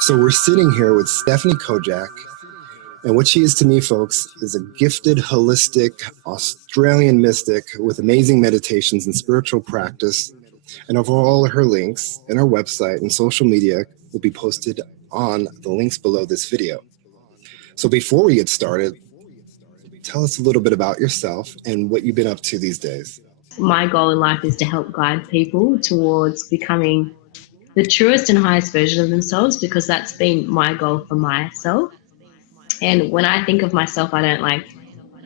So we're sitting here with Stephane Kojec, and what she is to me, folks, is a gifted, holistic Australian mystic with amazing meditations and spiritual practice. And of all her links and her website and social media will be posted on the links below this video. So before we get started, tell us a little bit about yourself and what you've been up to these days. My goal in life is to help guide people towards becoming the truest and highest version of themselves, because that's been my goal for myself. And when I think of myself, I don't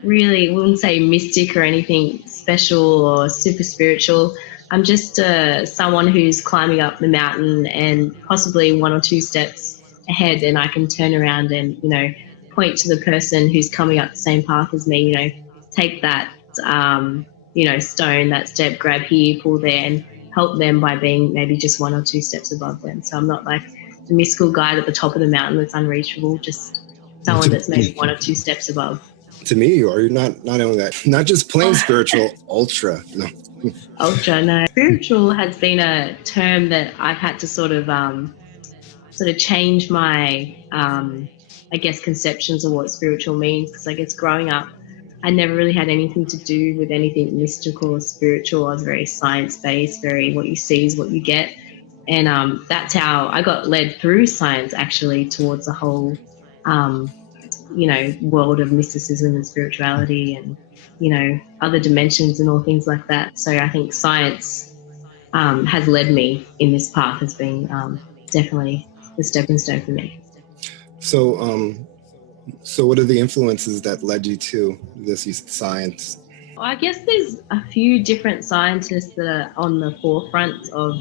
wouldn't say mystic or anything special or super spiritual. I'm just someone who's climbing up the mountain and possibly one or two steps ahead, and I can turn around and, point to the person who's coming up the same path as me, take that, stone, that step, grab here, pull there, and help them by being maybe just one or two steps above them. So I'm not like the mystical guide at the top of the mountain that's unreachable, just someone that's maybe one or two steps above. To me, you are. You're not only that, not just plain spiritual, ultra. No. Ultra, no. Spiritual has been a term that I've had to sort of change my, conceptions of what spiritual means. Because I guess growing up, I never really had anything to do with anything mystical or spiritual. I was very science-based, very what you see is what you get. And that's how I got led through science, actually, towards the whole, world of mysticism and spirituality and, other dimensions and all things like that. So I think science has led me in this path, has been definitely the stepping stone for me. So what are the influences that led you to this science? I guess there's a few different scientists that are on the forefront of,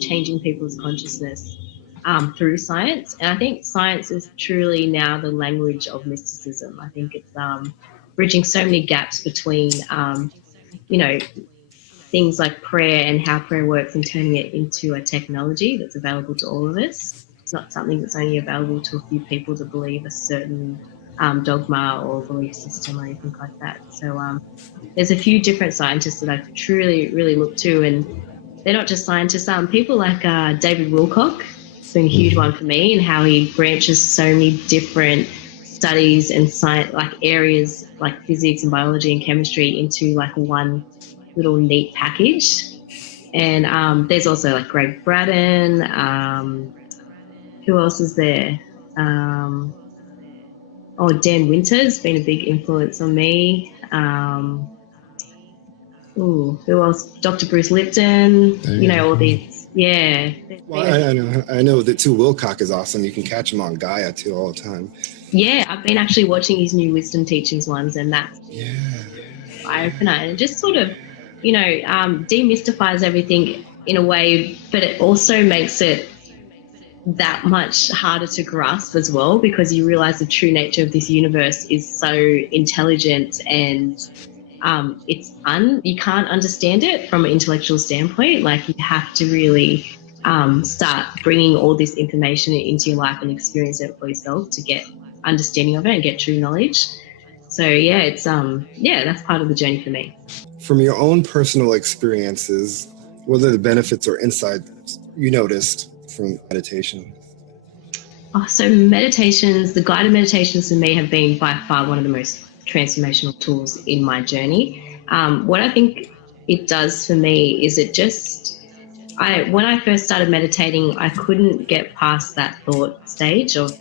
changing people's consciousness through science. And I think science is truly now the language of mysticism. I think it's bridging so many gaps between, things like prayer and how prayer works, and turning it into a technology that's available to all of us. It's not something that's only available to a few people to believe a certain dogma or belief system or anything like that. So there's a few different scientists that I truly, really look to, and they're not just scientists. People like David Wilcock, it's been a huge one for me, and how he branches so many different studies and science, like areas like physics and biology and chemistry, into like one little neat package. And there's also like Greg Braden. Who else is there? Dan Winter's been a big influence on me. Who else? Dr. Bruce Lipton. All these. Yeah. Well, I know that too. Wilcock is awesome. You can catch him on Gaia too all the time. Yeah, I've been actually watching his new wisdom teachings ones, and that's eye-opener, and it just sort of, demystifies everything in a way, but it also makes it that much harder to grasp as well, because you realize the true nature of this universe is so intelligent, and you can't understand it from an intellectual standpoint. Like, you have to really start bringing all this information into your life and experience it for yourself to get understanding of it and get true knowledge. So yeah, it's that's part of the journey for me. From your own personal experiences, what are the benefits or insights you noticed from meditation? So meditations, the guided meditations for me have been by far one of the most transformational tools in my journey. What I think it does for me is when I first started meditating, I couldn't get past that thought stage of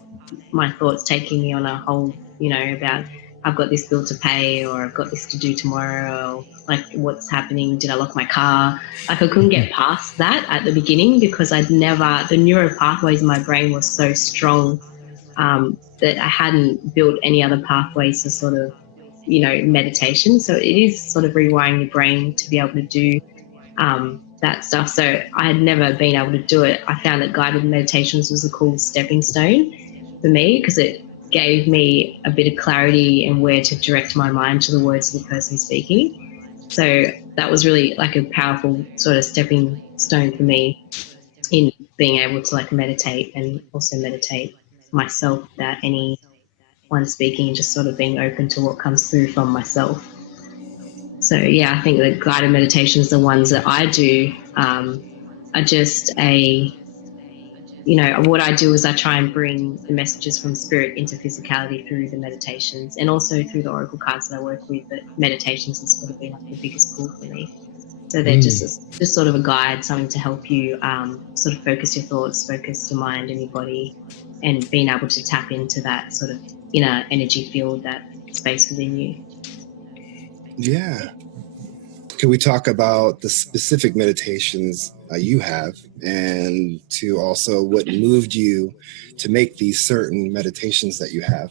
my thoughts taking me on a whole, about I've got this bill to pay, or I've got this to do tomorrow, or like what's happening, did I lock my car? Like, I couldn't get past that at the beginning, because the neural pathways in my brain were so strong that I hadn't built any other pathways to sort of, meditation. So it is sort of rewiring your brain to be able to do that stuff. So I had never been able to do it. I found that guided meditations was a cool stepping stone for me, because it gave me a bit of clarity and where to direct my mind to the words of the person speaking. So that was really like a powerful sort of stepping stone for me in being able to like meditate, and also meditate myself without anyone speaking, and just sort of being open to what comes through from myself. So yeah, I think the guided meditations, the ones that I do, are just you know, what I do is I try and bring the messages from spirit into physicality through the meditations, and also through the oracle cards that I work with. But meditations has sort of been like the biggest pull for me. So they're just sort of a guide, something to help you sort of focus your thoughts, focus your mind and your body, and being able to tap into that sort of inner energy field, that space within you. Yeah. Can we talk about the specific meditations you have, and to also what moved you to make these certain meditations that you have?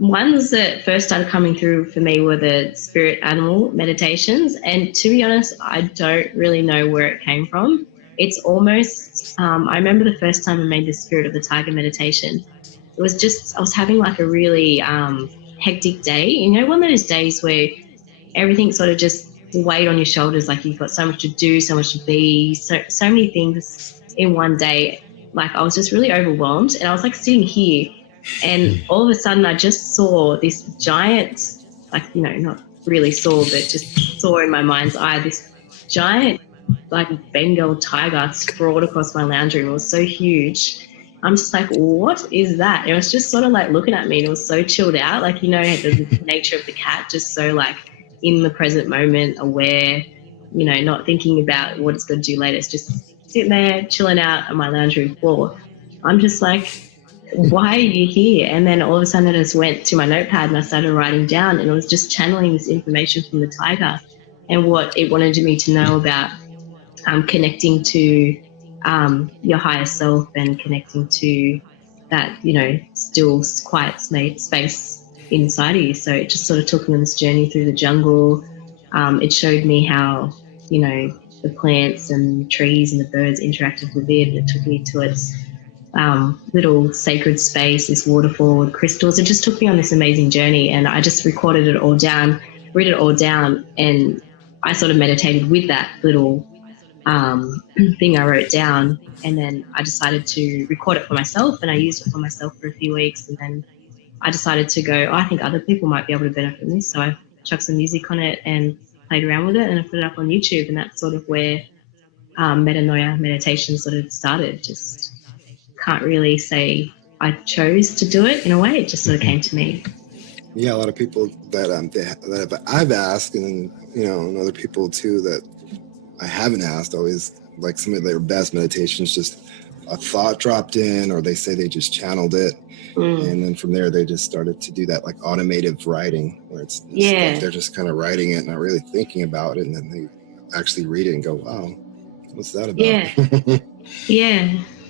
Ones that first started coming through for me were the spirit animal meditations. And to be honest, I don't really know where it came from. It's almost, I remember the first time I made the spirit of the tiger meditation. It was just, I was having like a really hectic day. You know, one of those days where everything sort of just weighed on your shoulders, like you've got so much to do, so much to be, so many things in one day. Like I was just really overwhelmed, and I was like sitting here, and all of a sudden I just saw this giant, like, you know, not really saw, but just saw in my mind's eye this giant, like, Bengal tiger sprawled across my lounge room. It was so huge. I'm just like, what is that? And it was just sort of like looking at me, and it was so chilled out. Like, you know, the nature of the cat, just so like in the present moment, aware, you know, not thinking about what it's going to do later. It's just sitting there chilling out on my lounge room floor. I'm just like, why are you here? And then all of a sudden I just went to my notepad and I started writing down, and it was just channeling this information from the tiger and what it wanted me to know about connecting to your higher self, and connecting to that, you know, still quiet space inside of you. So it just sort of took me on this journey through the jungle. It showed me how, you know, the plants and trees and the birds interacted with it. It took me to its little sacred space, this waterfall with crystals. It just took me on this amazing journey, and I just recorded it all down, read it all down, and I sort of meditated with that little thing I wrote down. And then I decided to record it for myself, and I used it for myself for a few weeks. And then I decided to go, oh, I think other people might be able to benefit from this. So I chucked some music on it and played around with it, and I put it up on YouTube. And that's sort of where metanoia meditation sort of started. Just can't really say I chose to do it in a way. It just sort of came to me. Yeah, a lot of people that I've asked, and you know, and other people too that I haven't asked, always like some of their best meditations, just a thought dropped in, or they say they just channeled it, and then from there they just started to do that like automated writing, where it's like they're just kind of writing it, not really thinking about it, and then they actually read it and go, "Wow, what's that about?"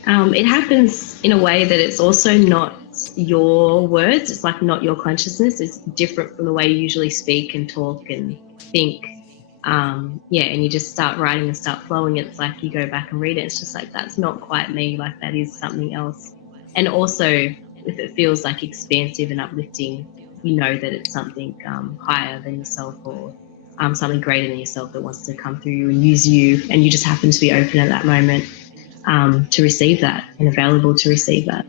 It happens in a way that it's also not your words. It's like not your consciousness. It's different from the way you usually speak and talk and think. And you just start writing and start flowing. It's like you go back and read it. It's just like, that's not quite me. Like, that is something else. And also, if it feels like expansive and uplifting, you know that it's something higher than yourself, or something greater than yourself that wants to come through you and use you. And you just happen to be open at that moment to receive that and available to receive that.